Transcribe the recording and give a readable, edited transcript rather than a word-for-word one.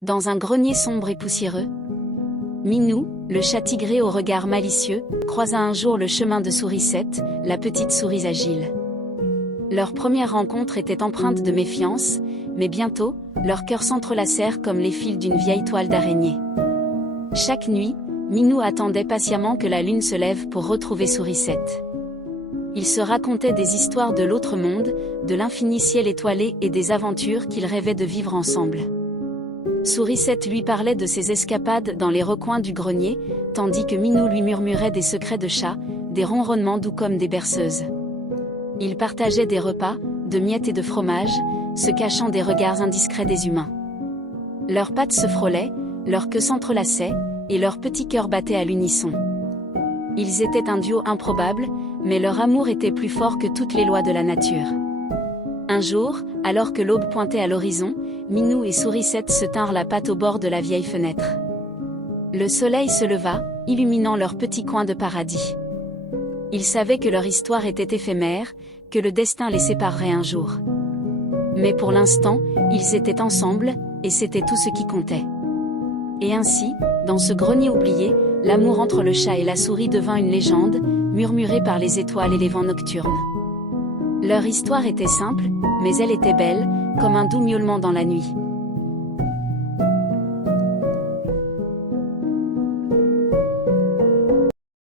Dans un grenier sombre et poussiéreux, Minou, le chat tigré au regard malicieux, croisa un jour le chemin de Sourisette, la petite souris agile. Leur première rencontre était empreinte de méfiance, mais bientôt, leurs cœurs s'entrelacèrent comme les fils d'une vieille toile d'araignée. Chaque nuit, Minou attendait patiemment que la lune se lève pour retrouver Sourisette. Ils se racontaient des histoires de l'autre monde, de l'infini ciel étoilé et des aventures qu'ils rêvaient de vivre ensemble. Sourisette lui parlait de ses escapades dans les recoins du grenier, tandis que Minou lui murmurait des secrets de chat, des ronronnements doux comme des berceuses. Ils partageaient des repas, de miettes et de fromage, se cachant des regards indiscrets des humains. Leurs pattes se frôlaient, leurs queues s'entrelaçaient, et leurs petits cœurs battaient à l'unisson. Ils étaient un duo improbable, mais leur amour était plus fort que toutes les lois de la nature. Un jour, alors que l'aube pointait à l'horizon, Minou et Sourisette se tinrent la patte au bord de la vieille fenêtre. Le soleil se leva, illuminant leur petit coin de paradis. Ils savaient que leur histoire était éphémère, que le destin les séparerait un jour. Mais pour l'instant, ils étaient ensemble, et c'était tout ce qui comptait. Et ainsi, dans ce grenier oublié, l'amour entre le chat et la souris devint une légende, murmurée par les étoiles et les vents nocturnes. Leur histoire était simple, mais elle était belle, comme un doux miaulement dans la nuit.